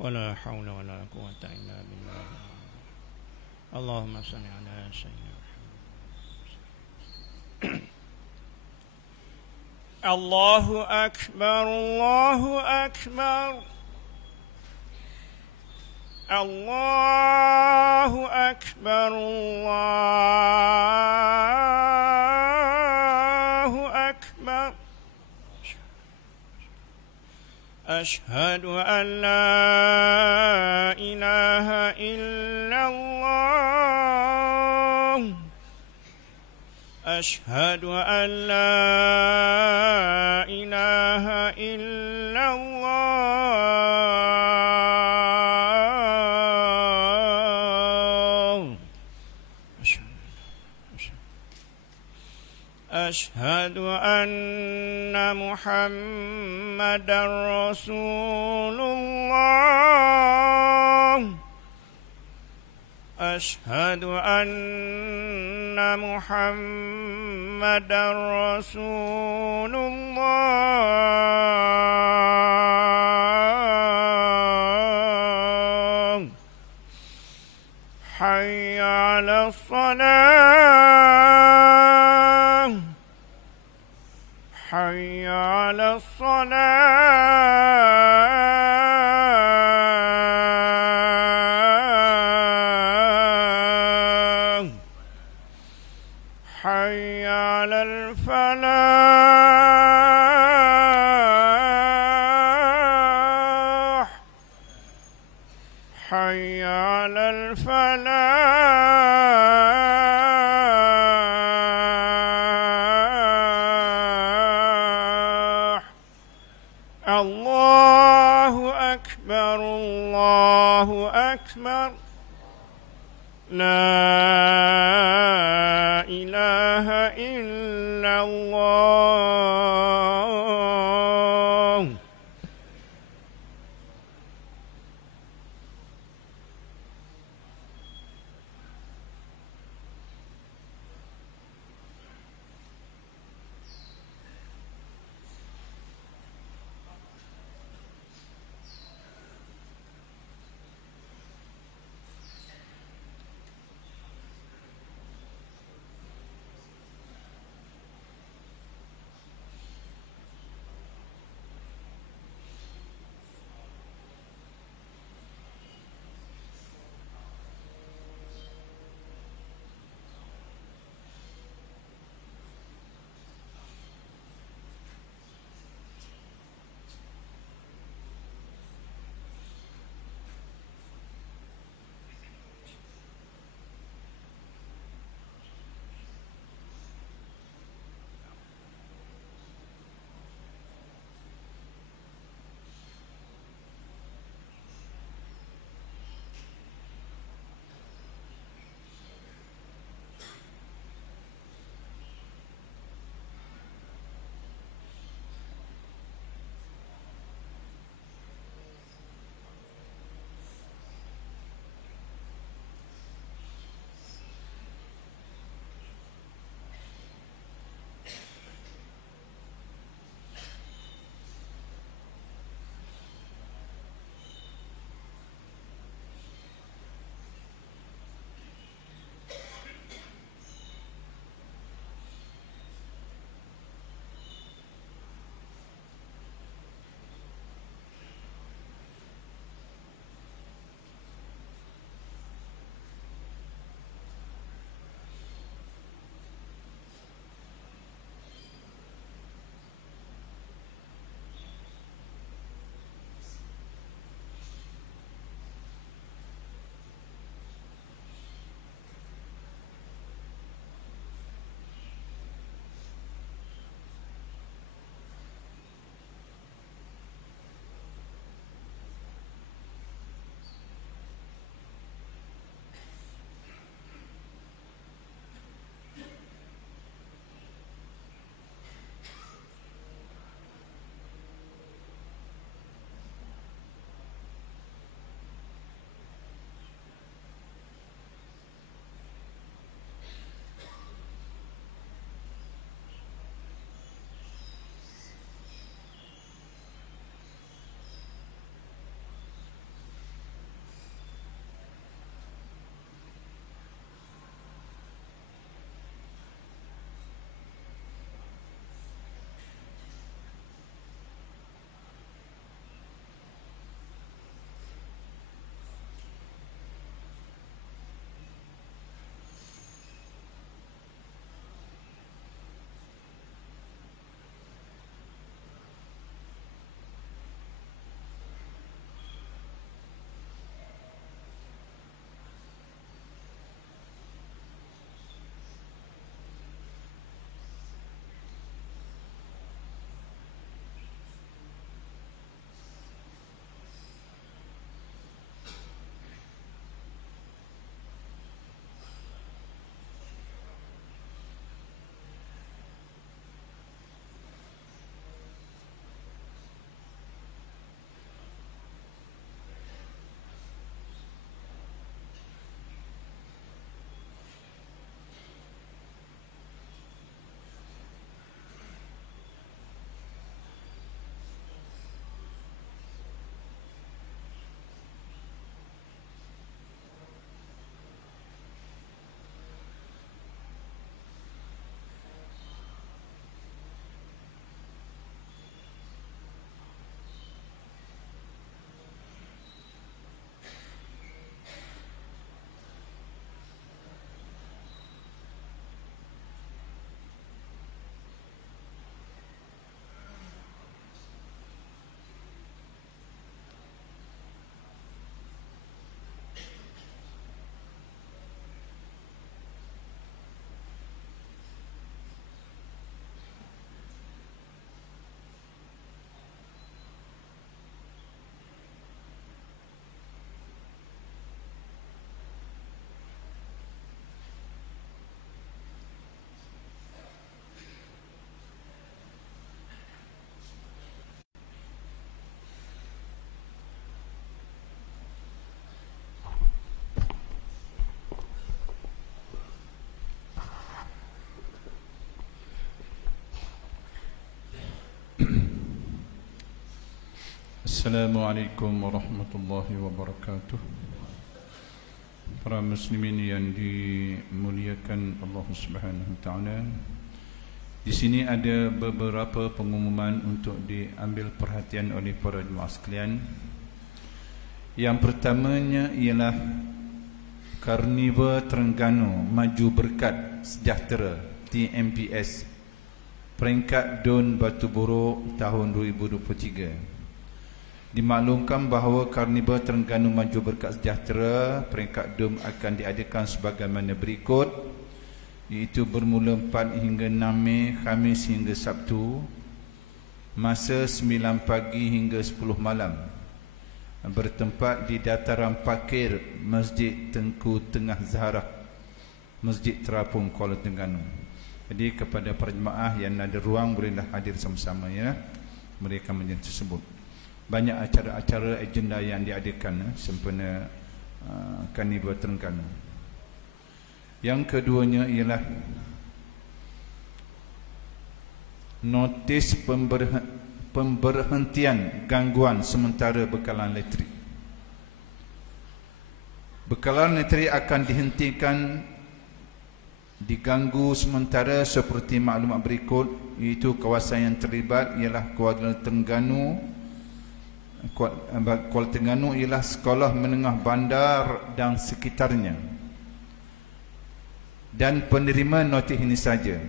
ولا حول ولا قوة إلا بالله. اللهم صل على سيدنا محمد. الله أكبر الله أكبر الله أكبر الله أكبر. أشهد أن لا إله إلا الله. أشهد أن لا إله إلا الله. أشهد أن محمدًا رسول الله. أشهد أن محمدًا رسول الله. حي على الصلاة. حي على الصلاة. حي على الفلاح. حي على الفلاح. الله أكبر الله أكبر. لا إله إلا الله. Assalamualaikum warahmatullahi wabarakatuh. Para muslimin yang dimuliakan Allah Subhanahu wa taala. Di sini ada beberapa pengumuman untuk diambil perhatian oleh para jemaah sekalian. Yang pertamanya ialah Karnival Terengganu Maju Berkat Sejahtera TMPS peringkat DUN Batu Borok tahun 2023. Dimaklumkan bahawa Karnival Terengganu Maju Berkat Sejahtera peringkat DUN akan diadakan sebagaimana berikut, iaitu bermula 4 hingga 6 Mei, Khamis hingga Sabtu, masa 9 pagi hingga 10 malam, bertempat di dataran parkir Masjid Tengku Tengah Zahra, Masjid Terapung, Kuala Terengganu. Jadi kepada para jemaah yang ada ruang, bolehlah hadir sama-sama ya mereka majlis tersebut. Banyak acara-acara agenda yang diadakan sempena Karnival Terengganu. Yang keduanya ialah notis pemberhentian gangguan sementara bekalan elektrik. Bekalan elektrik akan dihentikan, diganggu sementara seperti maklumat berikut, iaitu kawasan yang terlibat ialah Kuala Terengganu. Kuala Terengganu ialah sekolah menengah bandar dan sekitarnya. Dan penerima notis ini saja.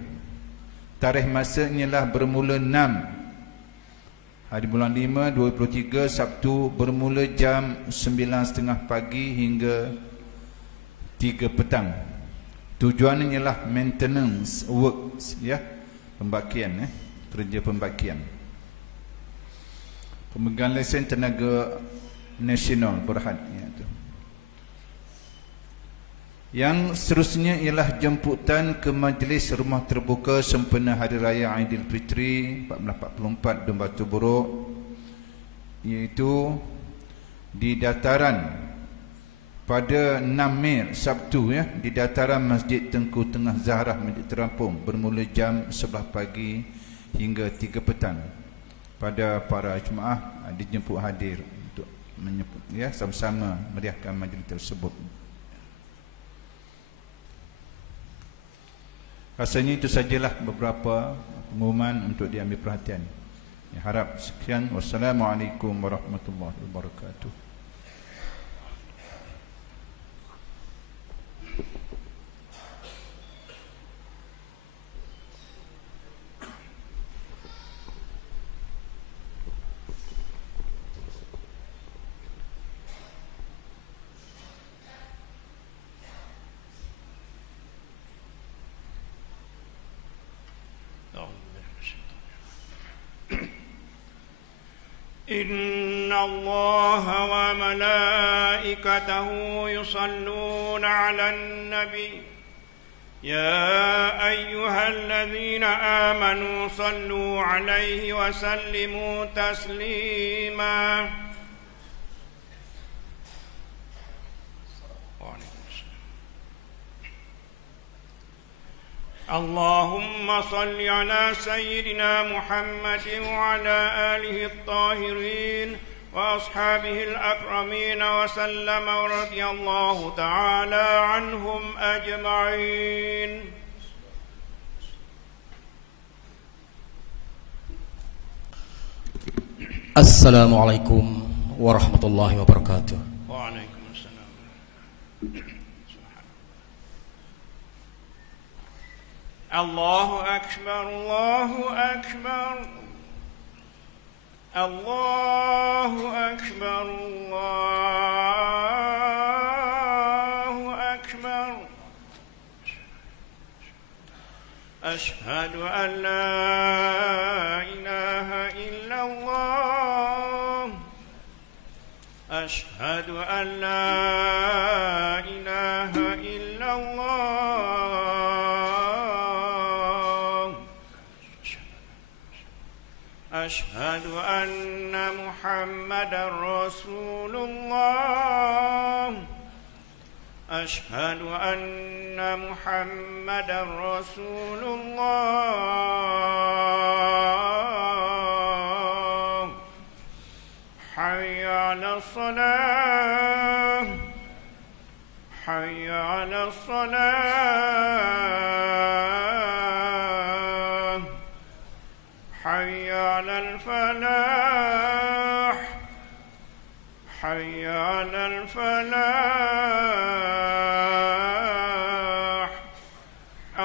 Tarikh masanya ialah bermula 6 hari bulan 5 2023 Sabtu, bermula jam 9.30 pagi hingga 3 petang. Tujuannya ialah maintenance works ya, pembakian kerja pembakian. Pemegang lesen tenaga nasional berhad ya, Yang seterusnya ialah jemputan ke majlis rumah terbuka sempena Hari Raya Aidilfitri 1444 DUN Batu Borok, iaitu di dataran pada 6 Mei Sabtu ya, di dataran Masjid Tengku Tengah Zahra, Masjid Terapung, bermula jam 11 pagi hingga 3 petang. Pada para jemaah dijemput hadir untuk menyebut ya, sama-sama meriahkan majlis tersebut. Rasanya itu sajalah beberapa pengumuman untuk diambil perhatian. Ya, harap sekian. Wassalamualaikum warahmatullahi wabarakatuh. إن الله وملائكته يصلون على النبي يا أيها الذين آمنوا صلوا عليه وسلموا تسليما اللهم صل على سيدنا محمد وعلى آله الطاهرين وأصحابه الأكرمين وسلم ورضي الله تعالى عنهم أجمعين. السلام عليكم ورحمة الله وبركاته. وعليكم السلام. الله أكبر الله أكبر الله أكبر الله أكبر أشهد أن لا إله إلا الله أشهد أن لا إله إلا الله أشهد أن محمدا رسول الله أشهد أن محمدا رسول الله الصلاة حي على الصلاة حي على الفلاح حي على الفلاح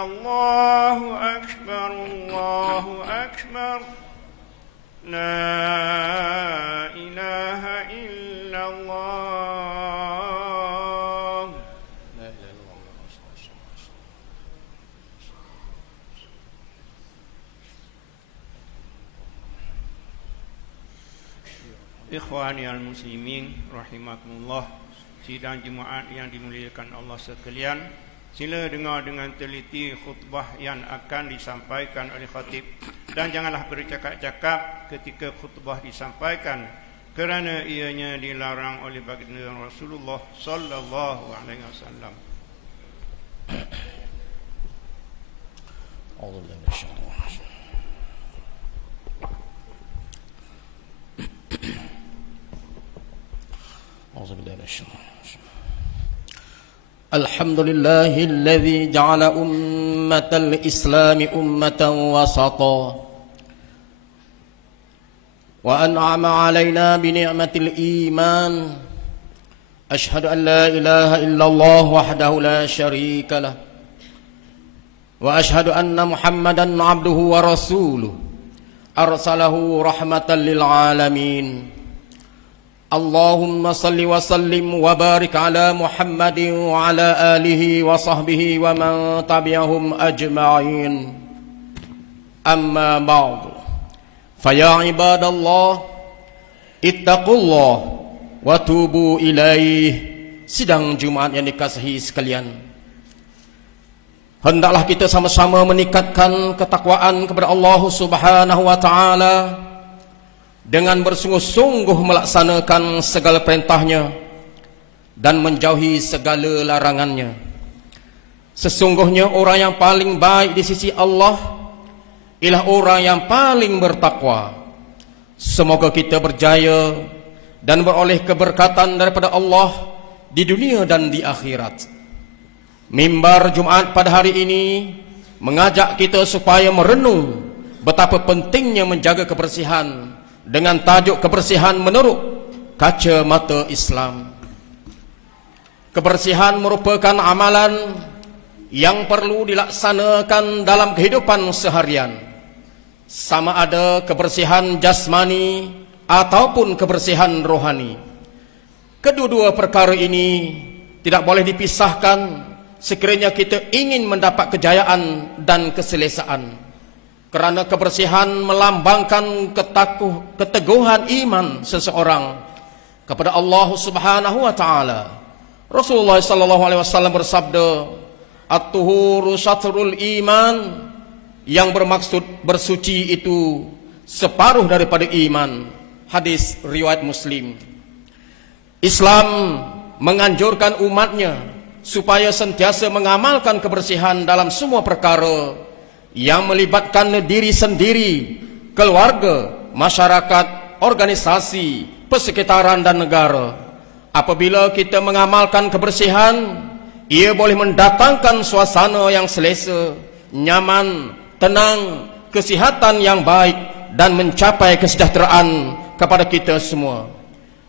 الله أكبر الله أكبر لا إله إلا الله لا إله إلا الله. Ikhwani al-muslimin rahimakumullah, sidang jemaat yang dimuliakan Allah sekalian, sila dengar dengan teliti khutbah yang akan disampaikan oleh khatib dan janganlah bercakap-cakap ketika khutbah disampaikan kerana ianya dilarang oleh baginda Rasulullah sallallahu alaihi wasallam. الحمد لله الذي جعل أمة الإسلام أمة وسطا وأنعم علينا بنعمة الإيمان أشهد أن لا إله إلا الله وحده لا شريك له وأشهد أن محمدا عبده ورسوله أرسله رحمة للعالمين اللهم صل وسلم وبارك على محمد وعلى آله وصحبه ومن تبعهم أجمعين أما بعد فيا عباد الله اتقوا الله وتوبوا إليه. Sidang Jumat yang dikasihi sekalian, hendaklah kita sama-sama meningkatkan ketakwaan kepada Allah Subhanahu wa taala dengan bersungguh-sungguh melaksanakan segala perintahnya dan menjauhi segala larangannya. Sesungguhnya orang yang paling baik di sisi Allah ialah orang yang paling bertakwa. Semoga kita berjaya dan beroleh keberkatan daripada Allah di dunia dan di akhirat. Mimbar Jumat pada hari ini mengajak kita supaya merenung betapa pentingnya menjaga kebersihan dengan tajuk kebersihan menurut kacamata Islam. Kebersihan merupakan amalan yang perlu dilaksanakan dalam kehidupan seharian, sama ada kebersihan jasmani ataupun kebersihan rohani. Kedua-dua perkara ini tidak boleh dipisahkan sekiranya kita ingin mendapat kejayaan dan keselesaan. Kerana kebersihan melambangkan keteguhan iman seseorang kepada Allah Subhanahu wa taala. Rasulullah sallallahu alaihi wasallam bersabda, "At-tuhuru syatrul iman," yang bermaksud bersuci itu separuh daripada iman. Hadis riwayat Muslim. Islam menganjurkan umatnya supaya sentiasa mengamalkan kebersihan dalam semua perkara yang melibatkan diri sendiri, keluarga, masyarakat, organisasi, persekitaran dan negara. Apabila kita mengamalkan kebersihan, ia boleh mendatangkan suasana yang selesa, nyaman, tenang, kesihatan yang baik dan mencapai kesejahteraan kepada kita semua.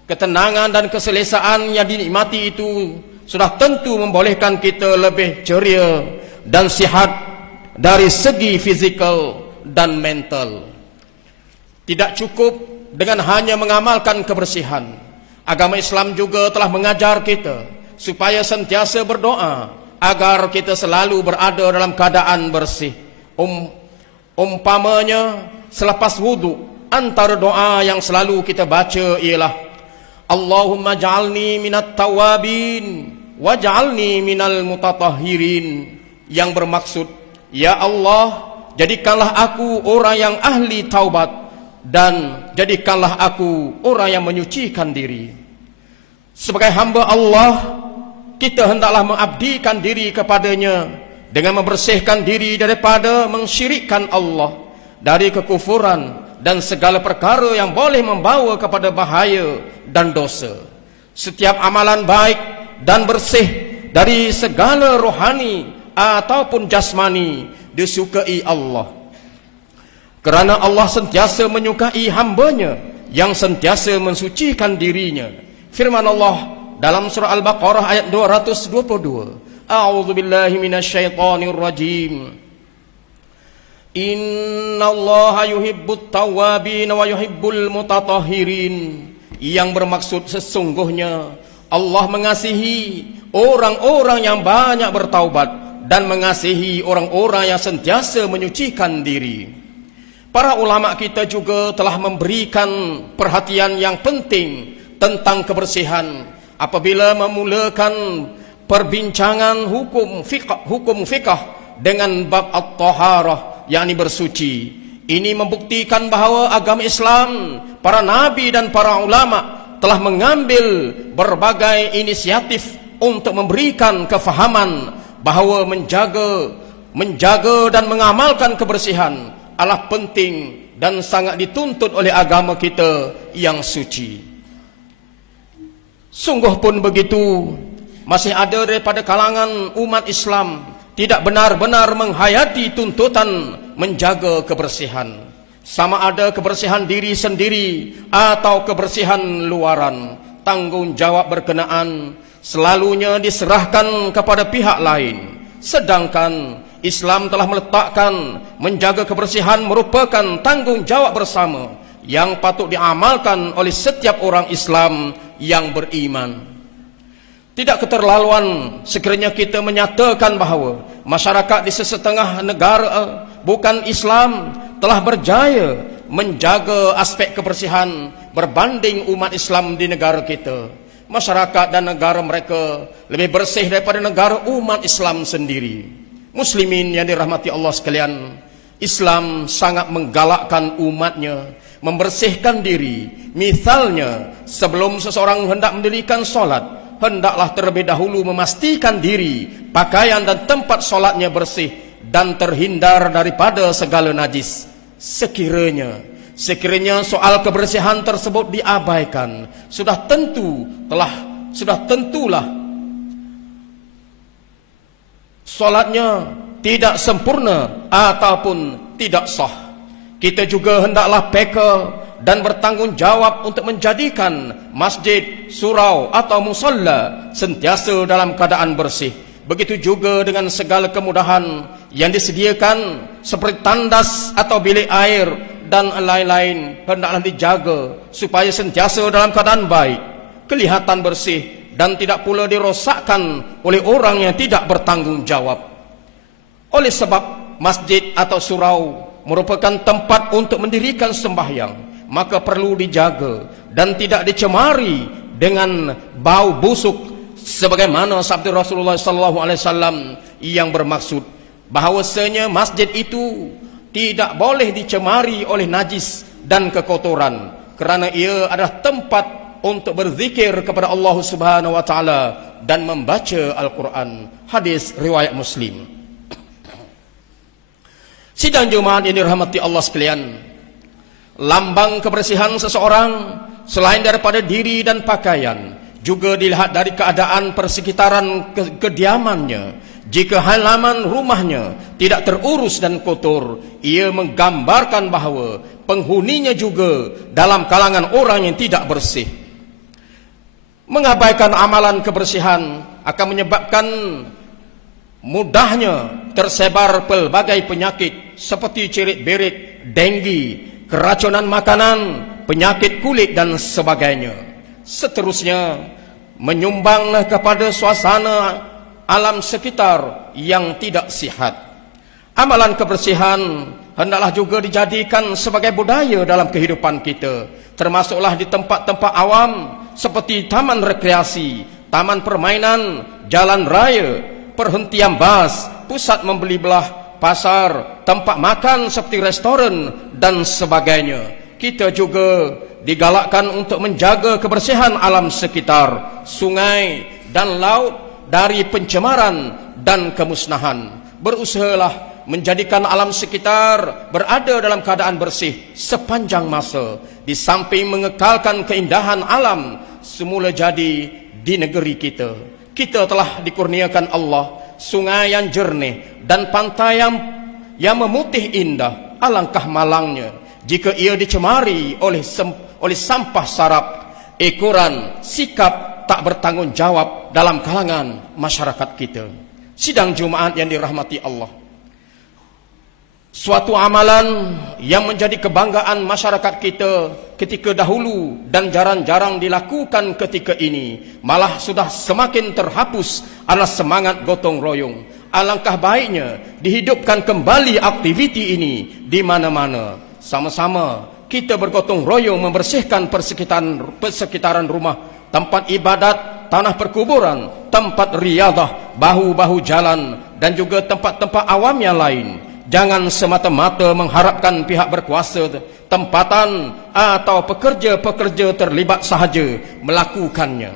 Ketenangan dan keselesaan yang dinikmati itu sudah tentu membolehkan kita lebih ceria dan sihat dari segi fizikal dan mental. Tidak cukup dengan hanya mengamalkan kebersihan. Agama Islam juga telah mengajar kita supaya sentiasa berdoa agar kita selalu berada dalam keadaan bersih. Umpamanya selepas wudu, antara doa yang selalu kita baca ialah Allahumma ja'alni minat tawabin waj'alni minal mutatahhirin, yang bermaksud, ya Allah, jadikanlah aku orang yang ahli taubat dan jadikanlah aku orang yang menyucikan diri. Sebagai hamba Allah, kita hendaklah mengabdikan diri kepadanya dengan membersihkan diri daripada mensyirikkan Allah, dari kekufuran, dan segala perkara yang boleh membawa kepada bahaya dan dosa. Setiap amalan baik dan bersih dari segala rohani ataupun jasmani disukai Allah. Kerana Allah sentiasa menyukai hambanya yang sentiasa mensucikan dirinya. Firman Allah dalam surah Al-Baqarah ayat 222. A'udzu billahi minasyaitonir rajim. Innallaha yuhibbut tawwabin wa yuhibbul mutatahhirin. Yang bermaksud sesungguhnya Allah mengasihi orang-orang yang banyak bertaubat dan mengasihi orang-orang yang sentiasa menyucikan diri. Para ulama kita juga telah memberikan perhatian yang penting tentang kebersihan apabila memulakan perbincangan hukum fiqh dengan bab at-taharah, yakni bersuci. Ini membuktikan bahawa agama Islam, para nabi dan para ulama telah mengambil berbagai inisiatif untuk memberikan kefahaman bahawa menjaga dan mengamalkan kebersihan adalah penting dan sangat dituntut oleh agama kita yang suci. Sungguh pun begitu, masih ada daripada kalangan umat Islam tidak benar-benar menghayati tuntutan menjaga kebersihan. Sama ada kebersihan diri sendiri atau kebersihan luaran, tanggungjawab berkenaan selalunya diserahkan kepada pihak lain. Sedangkan Islam telah meletakkan menjaga kebersihan merupakan tanggungjawab bersama yang patut diamalkan oleh setiap orang Islam yang beriman. Tidak keterlaluan sekiranya kita menyatakan bahawa masyarakat di sesetengah negara bukan Islam telah berjaya menjaga aspek kebersihan berbanding umat Islam di negara kita. Masyarakat dan negara mereka lebih bersih daripada negara umat Islam sendiri. Muslimin yang dirahmati Allah sekalian, Islam sangat menggalakkan umatnya membersihkan diri. Misalnya, sebelum seseorang hendak mendirikan solat, hendaklah terlebih dahulu memastikan diri, pakaian dan tempat solatnya bersih dan terhindar daripada segala najis. Sekiranya soal kebersihan tersebut diabaikan, sudah tentulah solatnya tidak sempurna ataupun tidak sah. Kita juga hendaklah peka dan bertanggungjawab untuk menjadikan masjid, surau atau musalla sentiasa dalam keadaan bersih. Begitu juga dengan segala kemudahan yang disediakan seperti tandas atau bilik air dan lain-lain hendaklah dijaga supaya sentiasa dalam keadaan baik, kelihatan bersih dan tidak pula dirosakkan oleh orang yang tidak bertanggungjawab. Oleh sebab masjid atau surau merupakan tempat untuk mendirikan sembahyang, maka perlu dijaga dan tidak dicemari dengan bau busuk, sebagaimana sabda Rasulullah SAW yang bermaksud bahawasanya masjid itu tidak boleh dicemari oleh najis dan kekotoran, kerana ia adalah tempat untuk berzikir kepada Allah Subhanahu wa taala dan membaca Al-Quran. Hadis riwayat Muslim. Sidang Jumaat yang dirahmati Allah sekalian, lambang kebersihan seseorang selain daripada diri dan pakaian juga dilihat dari keadaan persekitaran kediamannya. Jika halaman rumahnya tidak terurus dan kotor, ia menggambarkan bahawa penghuninya juga dalam kalangan orang yang tidak bersih. Mengabaikan amalan kebersihan akan menyebabkan mudahnya tersebar pelbagai penyakit seperti cirit-berit, denggi, keracunan makanan, penyakit kulit dan sebagainya. Seterusnya, menyumbanglah kepada suasana alam sekitar yang tidak sihat. Amalan kebersihan hendaklah juga dijadikan sebagai budaya dalam kehidupan kita, termasuklah di tempat-tempat awam seperti taman rekreasi, taman permainan, jalan raya, perhentian bas, pusat membeli belah, pasar, tempat makan seperti restoran dan sebagainya. Kita juga digalakkan untuk menjaga kebersihan alam sekitar, sungai dan laut dari pencemaran dan kemusnahan. Berusahalah menjadikan alam sekitar berada dalam keadaan bersih sepanjang masa, di samping mengekalkan keindahan alam semula jadi di negeri kita. Kita telah dikurniakan Allah sungai yang jernih dan pantai yang memutih indah. Alangkah malangnya jika ia dicemari oleh sampah sarap, ekoran, sikap tak bertanggung jawab dalam kalangan masyarakat kita. Sidang Jumaat yang dirahmati Allah, suatu amalan yang menjadi kebanggaan masyarakat kita ketika dahulu dan jarang-jarang dilakukan ketika ini, malah sudah semakin terhapus adalah semangat gotong royong. Alangkah baiknya dihidupkan kembali aktiviti ini di mana-mana. Sama-sama kita bergotong royong membersihkan persekitaran rumah, tempat ibadat, tanah perkuburan, tempat riadah, bahu-bahu jalan, dan juga tempat-tempat awam yang lain. Jangan semata-mata mengharapkan pihak berkuasa tempatan atau pekerja-pekerja terlibat sahaja melakukannya.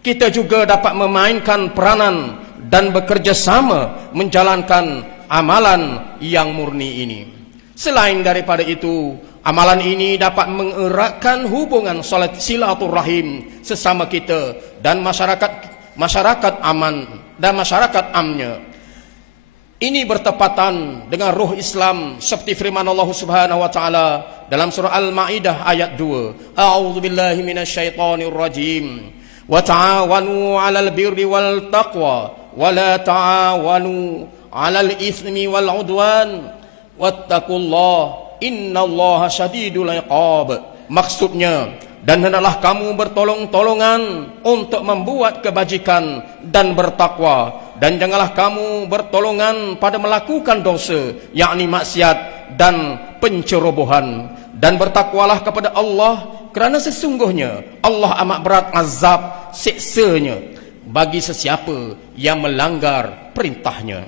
Kita juga dapat memainkan peranan dan bekerja sama menjalankan amalan yang murni ini. Selain daripada itu, amalan ini dapat mengeratkan hubungan silaturahim sesama kita dan masyarakat aman dan masyarakat amnya. Ini bertepatan dengan ruh Islam seperti firman Allah Subhanahu wa taala dalam surah Al-Maidah ayat 2. A'udzubillahi minasyaitonir rajim. Wa ta'awanu 'alal birri wal taqwa wa la ta'awanu 'alal itsmi wal 'udwan wattaqullaha innallaha syadidul 'iqab. Maksudnya, dan hendaklah kamu bertolong-tolongan untuk membuat kebajikan dan bertakwa, dan janganlah kamu bertolongan pada melakukan dosa, yakni maksiat dan pencerobohan, dan bertakwalah kepada Allah, kerana sesungguhnya Allah amat berat azab siksanya bagi sesiapa yang melanggar perintahnya.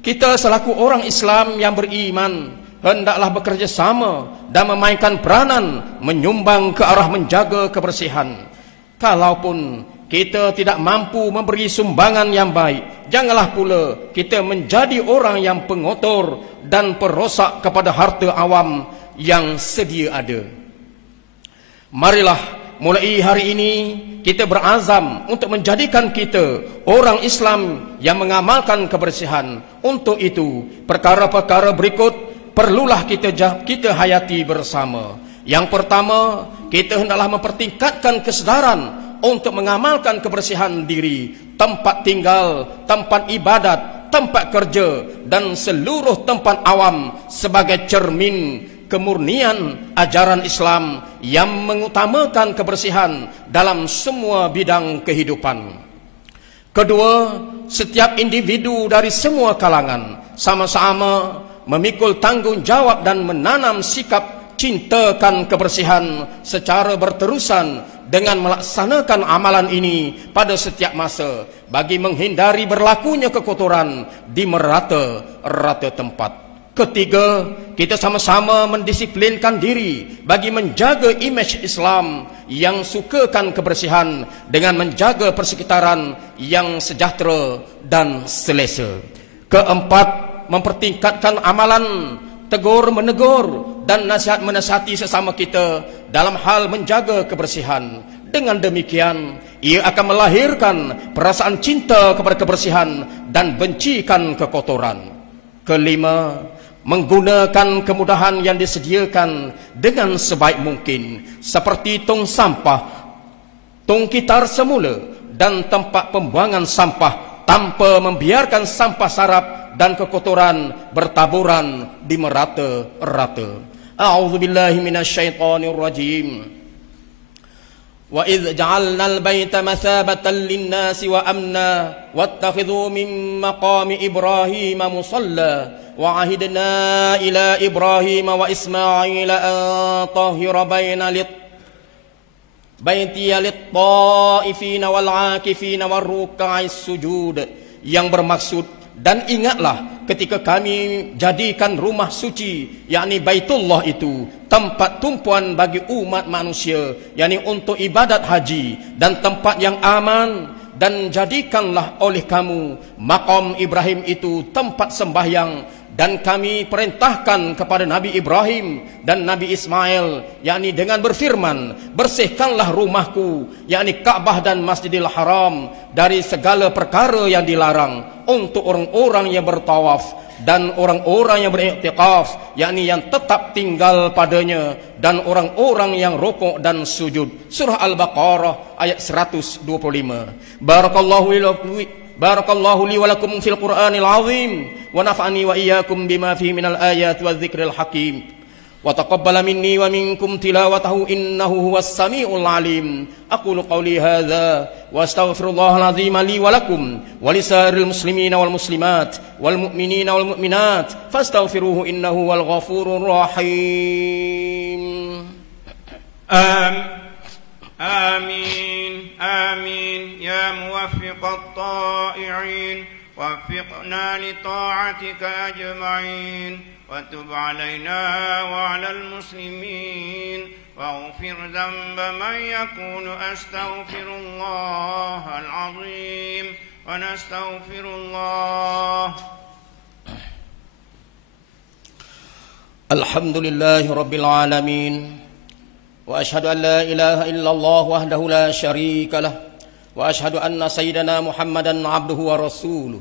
Kita selaku orang Islam yang beriman hendaklah bekerja sama dan memainkan peranan menyumbang ke arah menjaga kebersihan. Kalaupun kita tidak mampu memberi sumbangan yang baik, janganlah pula kita menjadi orang yang pengotor dan perosak kepada harta awam yang sedia ada. Marilah mulai hari ini kita berazam untuk menjadikan kita orang Islam yang mengamalkan kebersihan. Untuk itu, perkara-perkara berikut perlulah kita hayati bersama. Yang pertama, kita hendaklah mempertingkatkan kesedaran untuk mengamalkan kebersihan diri, tempat tinggal, tempat ibadat, tempat kerja, dan seluruh tempat awam sebagai cermin kemurnian ajaran Islam yang mengutamakan kebersihan dalam semua bidang kehidupan. Kedua, setiap individu dari semua kalangan sama-sama memikul tanggungjawab dan menanam sikap cintakan kebersihan secara berterusan dengan melaksanakan amalan ini pada setiap masa bagi menghindari berlakunya kekotoran di merata-rata tempat. Ketiga, kita sama-sama mendisiplinkan diri bagi menjaga imej Islam yang sukakan kebersihan dengan menjaga persekitaran yang sejahtera dan selesa. Keempat, mempertingkatkan amalan tegur menegur dan nasihat menasihati sesama kita dalam hal menjaga kebersihan. Dengan demikian, ia akan melahirkan perasaan cinta kepada kebersihan dan bencikan kekotoran. Kelima, menggunakan kemudahan yang disediakan dengan sebaik mungkin seperti tong sampah, tong kitar semula, dan tempat pembuangan sampah tanpa membiarkan sampah sarap dan kekotoran bertaburan di merata-rata. A'udzubillahi minasyaitonir rajim. Wa idz ja'alnal baita mathabatan lin-nasi wa amna wattakhidhu min maqami Ibrahim musalla wa ahidna ila Ibrahim wa Ismail an tahhira baiti lit-ta'ifina wal-'akifina war-ruk'is sujud, yang bermaksud, dan ingatlah ketika kami jadikan rumah suci, yakni Baitullah itu tempat tumpuan bagi umat manusia, yakni untuk ibadat haji, dan tempat yang aman dan jadikanlah oleh kamu maqam Ibrahim itu tempat sembahyang. Dan kami perintahkan kepada Nabi Ibrahim dan Nabi Ismail, yakni dengan berfirman, bersihkanlah rumahku, yakni Ka'bah dan Masjidil Haram, dari segala perkara yang dilarang untuk orang-orang yang bertawaf dan orang-orang yang beriktikaf, yakni yang tetap tinggal padanya, dan orang-orang yang rukuk dan sujud. Surah Al-Baqarah ayat 125. Barakallahu li wa lakum fil Qur'anil azim wa nafa'ani wa iyyakum bima fihi minal ayati wadh-dhikril hakim wa taqabbala minni wa minkum tilawatahu innahu huwas samiul alim. Aqulu qawli hadza wa astaghfirullahal azim li wa lakum wa lisa'iril muslimina wal muslimat wal mu'minina wal mu'minat fastaghfiruhu innahu wal ghafurur rahim. آمين آمين يا موفق الطائعين وفقنا لطاعتك أجمعين وتب علينا وعلى المسلمين واغفر ذنب من يكون أستغفر الله العظيم ونستغفر الله. الحمد لله رب العالمين وأشهد أن لا إله إلا الله وحده لا شريك له وأشهد أن سيدنا محمدا عبده ورسوله.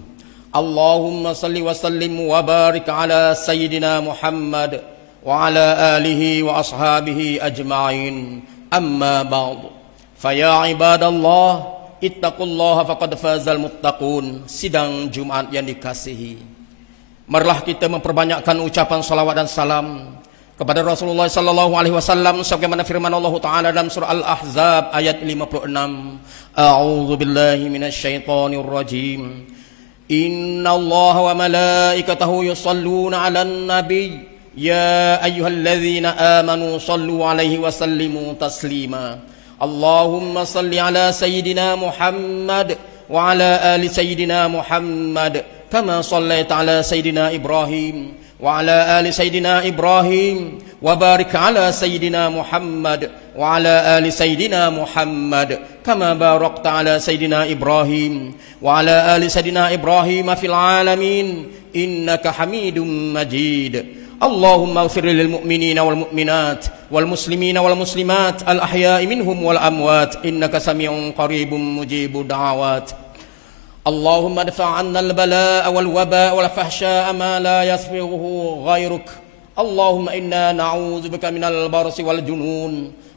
اللهم صل وسلم وبارك على سيدنا محمد وعلى آله وأصحابه أجمعين. أما بعد فيا عباد الله اتقوا الله فقد فاز المتقون. Sidang Jumat yang dikasihi, marilah kita memperbanyakkan ucapan salawat dan salam kepada Rasulullah sallallahu alaihi wasallam sebagaimana firman Allah taala dalam surah Al-Ahzab ayat 56. A'udzu billahi minasyaitonir rajim. Innallaha wa malaikatahu yusholluna 'alan nabiy ya ayyuhalladzina amanu shallu 'alaihi wa sallimu taslima. Allahumma shalli 'ala sayyidina Muhammad wa 'ala ali sayyidina Muhammad kama shallaita 'ala sayyidina Ibrahim وعلى آل سيدنا إبراهيم وبارك على سيدنا محمد وعلى آل سيدنا محمد كما باركت على سيدنا إبراهيم وعلى آل سيدنا إبراهيم في العالمين إنك حميد مجيد. اللهم اغفر للمؤمنين والمؤمنات والمسلمين والمسلمات الأحياء منهم والأموات إنك سميع قريب مجيب الدعوات. اللهم ادفع عنا البلاء والوباء والفحشاء ما لا يسبغه غيرك. اللهم إنا نعوذ بك من البرص والجنون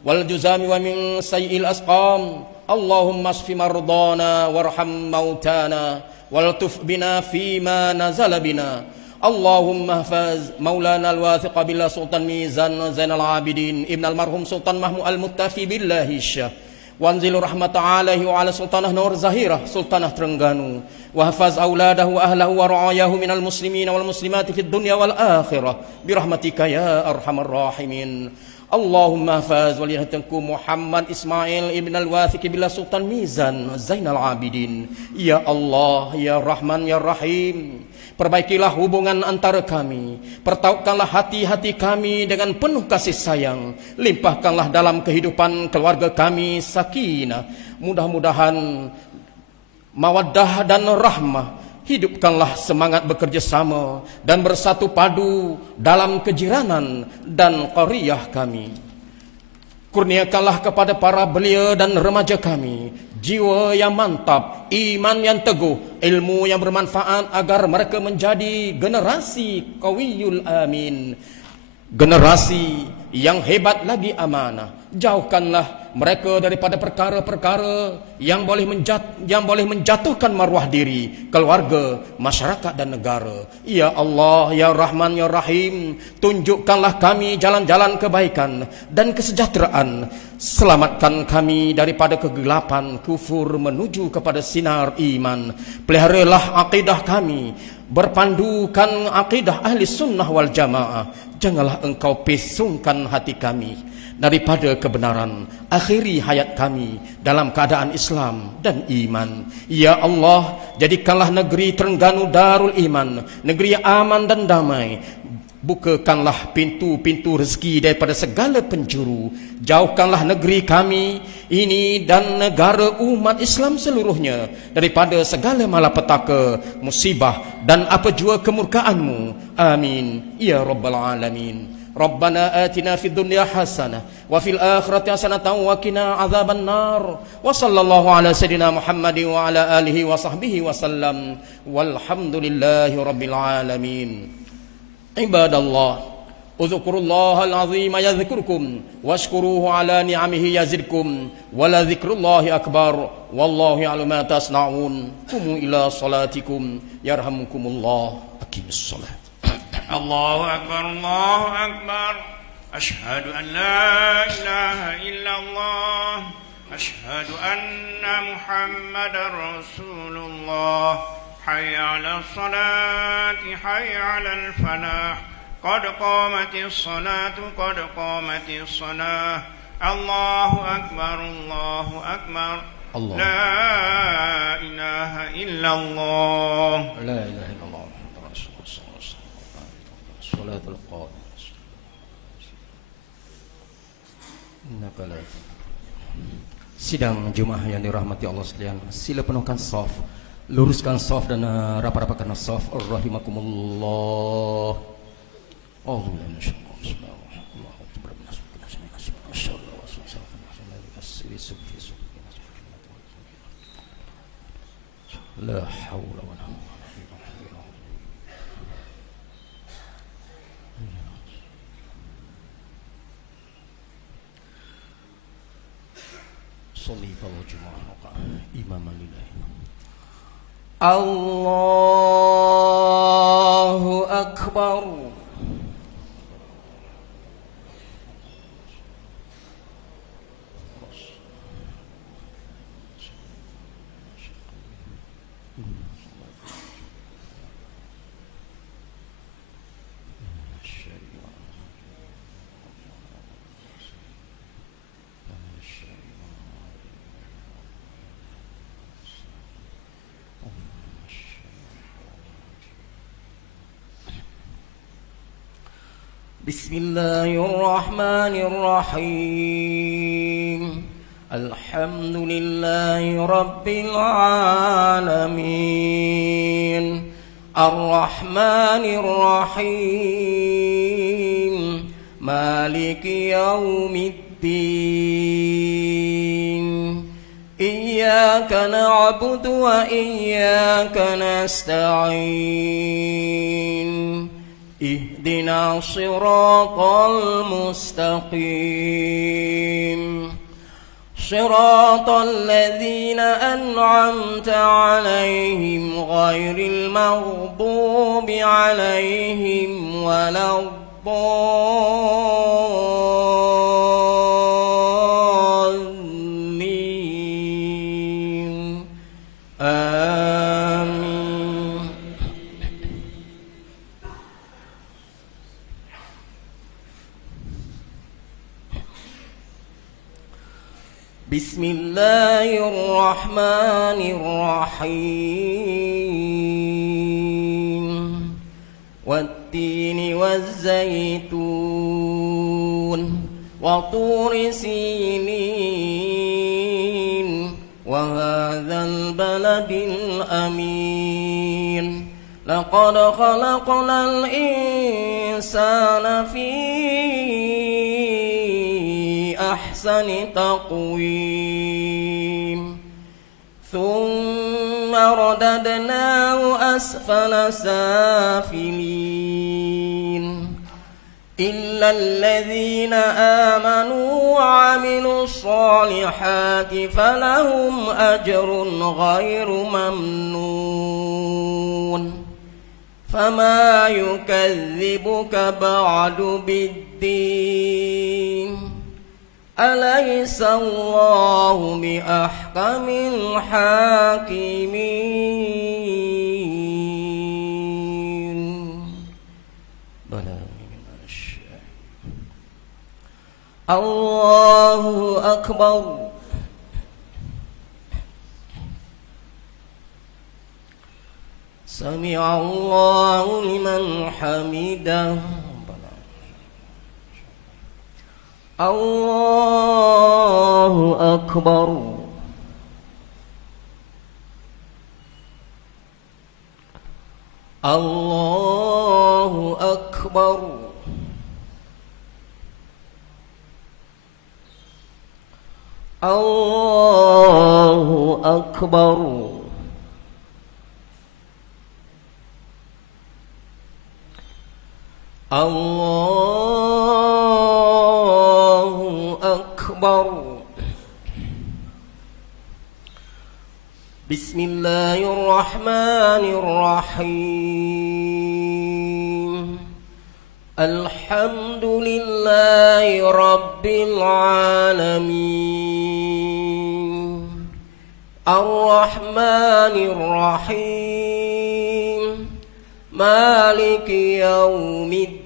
والجزام ومن سيء الأسقام. اللهم اشف مرضانا وارحم موتانا والطف بنا فيما نزل بنا. اللهم احفظ مولانا الواثق بالله سلطان ميزان زين العابدين ابن المرحوم سلطان محمود المكتفي بالله الشاه وانزل رحمة عليه وعلى سلطانه نور زهيرة سلطانه ترنغانو واحفظ أولاده وأهله ورعاياه من المسلمين والمسلمات في الدنيا والآخرة برحمتك يا أرحم الراحمين. اللهم احفظ وليهتنكم محمد إسماعيل ابن الواثق بالله سلطان ميزان زين العابدين. Ya Allah, Ya Rahman, Ya Rahim, perbaikilah hubungan antara kami, pertautkanlah hati-hati kami dengan penuh kasih sayang, limpahkanlah dalam kehidupan keluarga kami sakinah, mudah-mudahan mawaddah dan rahmah, hidupkanlah semangat bekerja sama dan bersatu padu dalam kejiranan dan qaryah kami. Kurniakanlah kepada para belia dan remaja kami jiwa yang mantap, iman yang teguh, ilmu yang bermanfaat agar mereka menjadi generasi qawiyul amin, generasi yang hebat lagi amanah. Jauhkanlah mereka daripada perkara-perkara yang boleh menjatuhkan maruah diri, keluarga, masyarakat dan negara. Ya Allah, Ya Rahman, Ya Rahim, tunjukkanlah kami jalan-jalan kebaikan dan kesejahteraan. Selamatkan kami daripada kegelapan kufur menuju kepada sinar iman. Peliharalah akidah kami, berpandukan akidah ahli sunnah wal jamaah. Janganlah engkau pesungkan hati kami daripada kebenaran. Akhiri hayat kami dalam keadaan Islam dan iman. Ya Allah, jadikanlah negeri Terengganu Darul Iman, negeri yang aman dan damai. Bukakanlah pintu-pintu rezeki daripada segala penjuru. Jauhkanlah negeri kami ini dan negara umat Islam seluruhnya daripada segala malapetaka, musibah dan apa jua kemurkaan-Mu. Amin ya rabbal alamin. Rabbana atina fid dunya hasanah wa fil akhirati hasanatan wa qina adzaban nar. Wa sallallahu ala sayidina Muhammadin wa ala alihi wa sahbihi wa sallam. Walhamdulillahi rabbil alamin. Ibadallah, uzkurullahal azim yadhkurkum washkuruhu ala ni'amihi yazidkum wa la dzikrullahi akbar wallahu ya'lamu ma tasna'un. Qumu ila salatikum yarhamukumullah. Aqimus salat. Allahu akbar, Allahu akbar. Ashhadu an la ilaha illallah. Ashhadu anna Muhammadar Rasulullah. حي على الصلاة حي على الفلاح قد قامت الصلاة قد قامت الصلاة الله أكبر الله أكبر الله. لا إله إلا الله لا إله إلا الله رسول الله صلى الله عليه وسلم. صلاة القائم إنك لا. Sidang Jumaah yang dirahmati Allah sekalian, sila penuhkan shaf, luruskan shaf dan rapat-rapatkan shaf. Rahimakumullah. La haula wala Salli fa wajhuka imaman lillahi. Allahu akbar. Bismillahirrahmanirrahim. Alhamdulillahi rabbil alamin. Ar-Rahmanir Rahim. Maliki yaumiddin. Iyyaka na'budu wa iyyaka nasta'in. Ihdina siratal mustaqim. Siratal ladzina an'amta 'alaihim ghairil maghdubi 'alaihim waladdallin. Amin. Bismillahirrahmanirrahim. Wattini wazzaitun wa turi sinin wa hadzal baladil amin. Laqad khalaqnal insana fi ahsani taqwim. Thumma radadnahu asfala safilin. Illa alladhina amanu wa 'amilus solihati falahum ajrun ghairu mamnun. Fama yukadzibuka ba'du bid-din. Alaysa Allahu bi ahkamil hakimin. Allahu akbar. Sami'a Allahu liman hamidah. Allahu Akbar. Allahu Akbar. Allahu Akbar. Allahu Akbar. Bismillahirrahmanirrahim. Alhamdulillahi Rabbil Alamin. Ar-Rahmanir Rahim. Maliki Yawmiddin.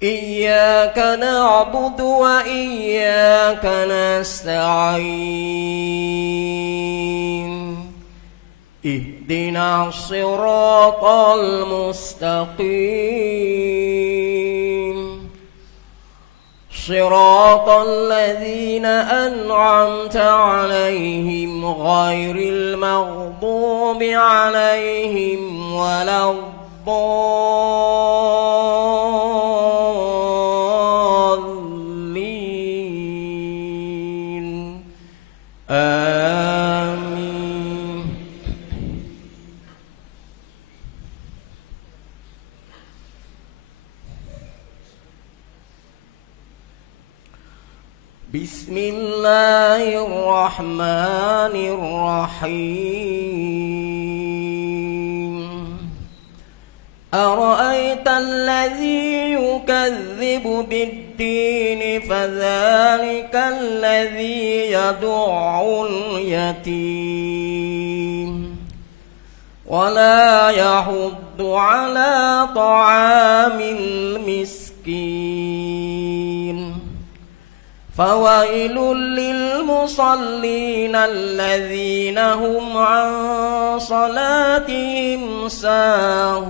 Iyyaka na'budu wa iyyaka nasta'in. Ihdinas siratal mustaqim. Siratal ladzina an'amta 'alaihim ghairil maghdubi 'alaihim waladdallin. Amin. Bismillahirrahmanirrahim. Ara'aita alladhi yukazzibu bid-din fadhalika alladhi yad'ul yatim wa la yahuddu ala ta'amil miskin. Fawailul lil musallin alladzina hum an salatihim sahun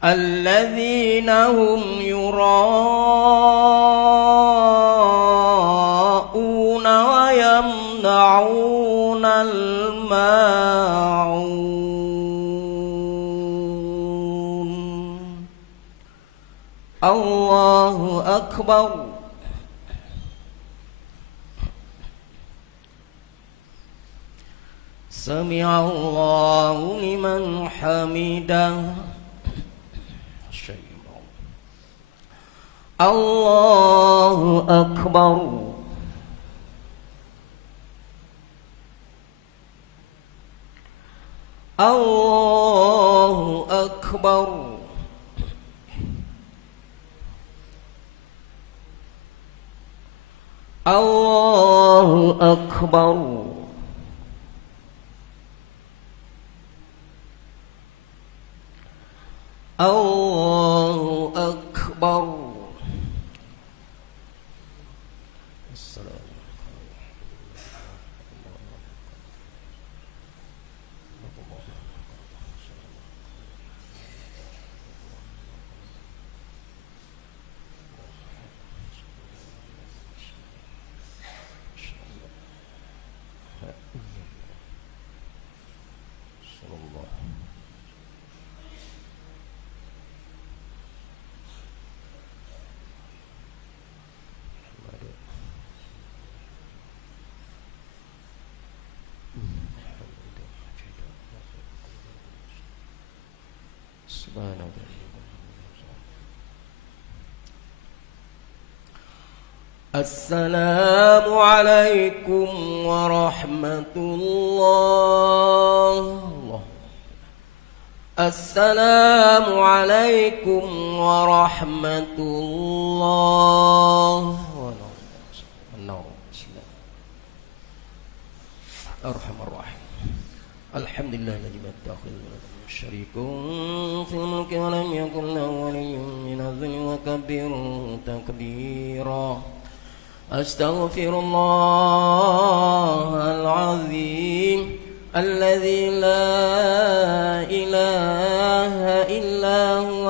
alladzina hum yura'una wa yamna'una al-ma'un. Allahu Akbar. Sami'allahu liman hamidah. Allahu Akbar. Allahu Akbar. Allahu Akbar. Allahu Akbar. Assalamu alaikum warahmatullah. Assalamu alaikum warahmatullah. Ar-Rahmanir-Rahim. Alhamdulillah alladzi mattakhadha syarikun fil mulki wa lam yakul lahu waliyyun min adh-dhilli wa kabbirhu takbira. Astaghfirullahal azim alladzi la ilaha illa huwa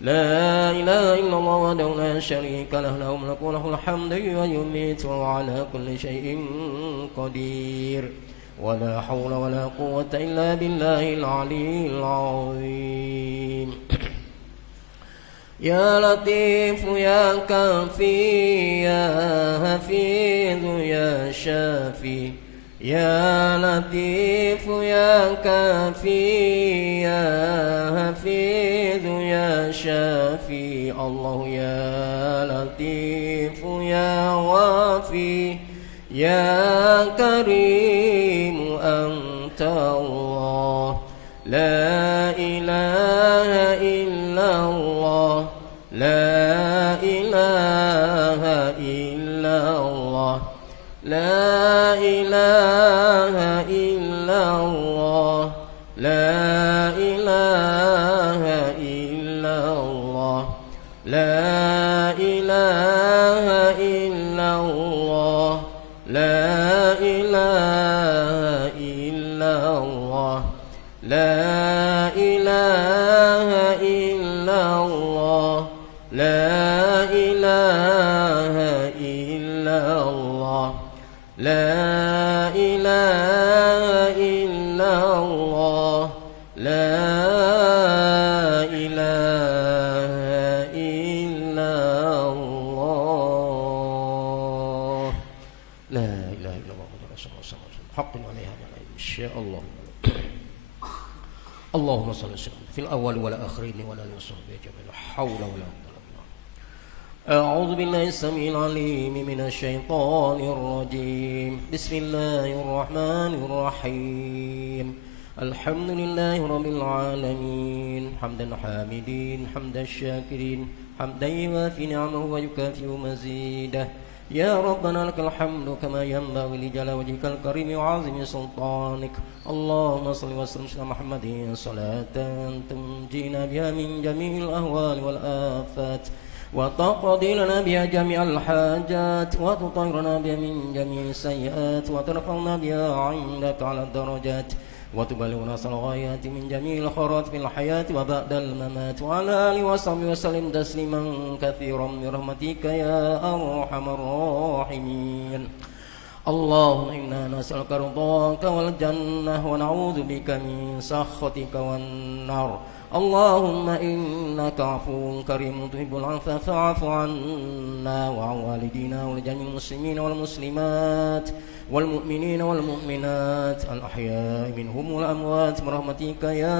لا إله إلا الله وحده لا شريك له له الملك وله الحمد ويميت وهو على كل شيء قدير ولا حول ولا قوة إلا بالله العلي العظيم يا لطيف يا كافي يا حفيظ يا شافي يا لطيف يا كافي يا حفيظ يا شافي الله يا لطيف يا وافي يا كريم أنت الله لا إله إلا الله لا إله إلا الله لا إله إلا الله لا إله إلا الله لا إله إلا الله لا إله إلا الله لا إله إلا الله لا إله إلا الله لا إله إلا الله لا إله إلا الله لا إله إلا الله رسول الله صلى الله عليه وسلم حق عليها إن شاء الله اللهم صل وسلم في الأول والآخرين ولا وصحبه أجمعين لا حول ولا قوة إلا بالله أعوذ بالله السميع العليم من الشيطان الرجيم بسم الله الرحمن الرحيم الحمد لله رب العالمين حمدا حامدين حمدا الشاكرين حمدا يوافي نعمه ويكافئ مزيده يا ربنا لك الحمد كما ينبغي لجلال وجهك الكريم وعظيم سلطانك اللهم صل وسلم على محمد صلاة تنجينا بها من جميع الأهوال والآفات وتقضي لنا بها جميع الحاجات وتطهرنا بها من جميع السيئات وترفعنا بها عندك على الدرجات وتبلغنا الغايات من جميع الخيرات في الحياة وبعد الممات وعلى آله وصحبه وسلم تسليما كثيرا برحمتك يا أرحم الراحمين اللهم إنا نسألك رضاك والجنة ونعوذ بك من سخطك والنار اللهم إنك عفو كريم تحب العفو فاعف عنا وعن والدينا ولجميع المسلمين والمسلمات والمؤمنين والمؤمنات الأحياء منهم والأموات برحمتك يا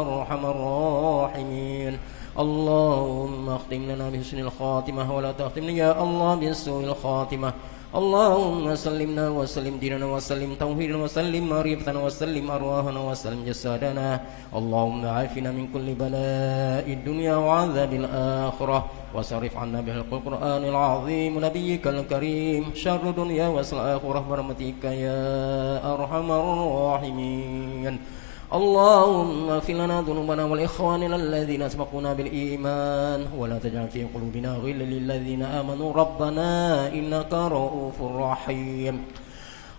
أرحم الراحمين اللهم اختم لنا بحسن الخاتمة ولا تختمنا يا الله بسوء الخاتمة اللهم سلمنا وسلم ديننا وسلم توحيدنا وسلم معرفتنا وسلم أرواحنا وسلم جسادنا اللهم عافنا من كل بلاء الدنيا وعذاب الآخرة وصرف عنا به القرآن العظيم نبيك الكريم شر الدنيا والآخرة برحمتك يا أرحم الراحمين اللهم اغفر لنا ذنوبنا والإخواننا الذين سبقونا بالإيمان ولا تجعل في قلوبنا غلا للذين آمنوا ربنا إنك رؤوف رحيم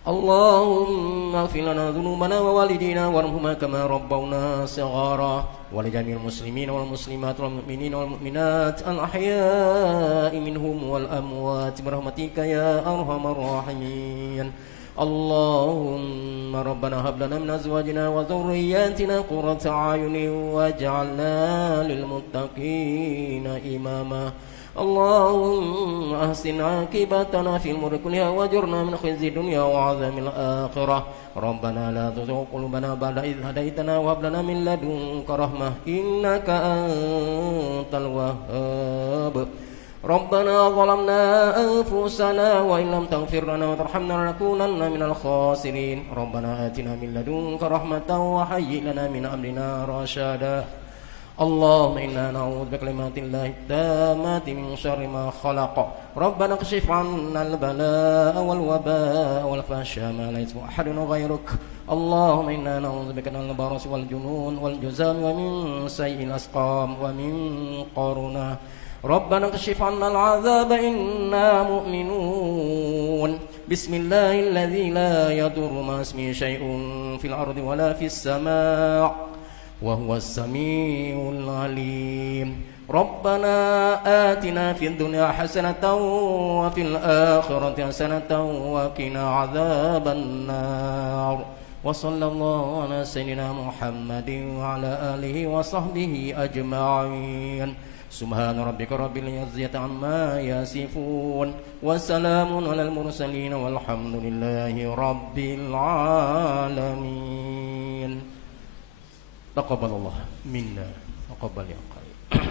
اللهم اغفر لنا ذنوبنا ووالدينا وارحمهما كما ربونا صغارا ولجميع المسلمين والمسلمات والمؤمنين والمؤمنات الأحياء منهم والأموات برحمتك يا أرحم الراحمين اللهم ربنا هب لنا من أزواجنا وذرياتنا قرة أعين واجعلنا للمتقين إماما اللهم أحسن عاقبتنا في الأمور كلها واجرنا من خزي الدنيا وعذاب الآخرة ربنا لا تزغ قلوبنا بعد إذ هديتنا وهب لنا من لدنك رحمة إنك أنت الوهاب ربنا ظلمنا أنفسنا وإن لم تغفر لنا وترحمنا لنكونن من الخاسرين ربنا آتنا من لدنك رحمة وهيئ لنا من أمرنا رشدا اللهم إنا نعوذ بكلمات الله التامات من شر ما خلق ربنا اكشف عنا البلاء والوباء والفحشاء ما لا يسمع أحد غيرك اللهم إنا نعوذ بك من البرص والجنون والجذام ومن سيء الأسقام ومن قرنا ربنا اكشف عنا العذاب إنا مؤمنون بسم الله الذي لا يضر مع اسمه شيء في الأرض ولا في السماء وهو السميع العليم ربنا آتنا في الدنيا حسنة وفي الآخرة حسنة وقنا عذاب النار وصلى الله على سيدنا محمد وعلى آله وصحبه أجمعين سبحان ربك رب العزة عما يصفون وسلام على المرسلين والحمد لله رب العالمين تقبل الله منا وقبل يا قريب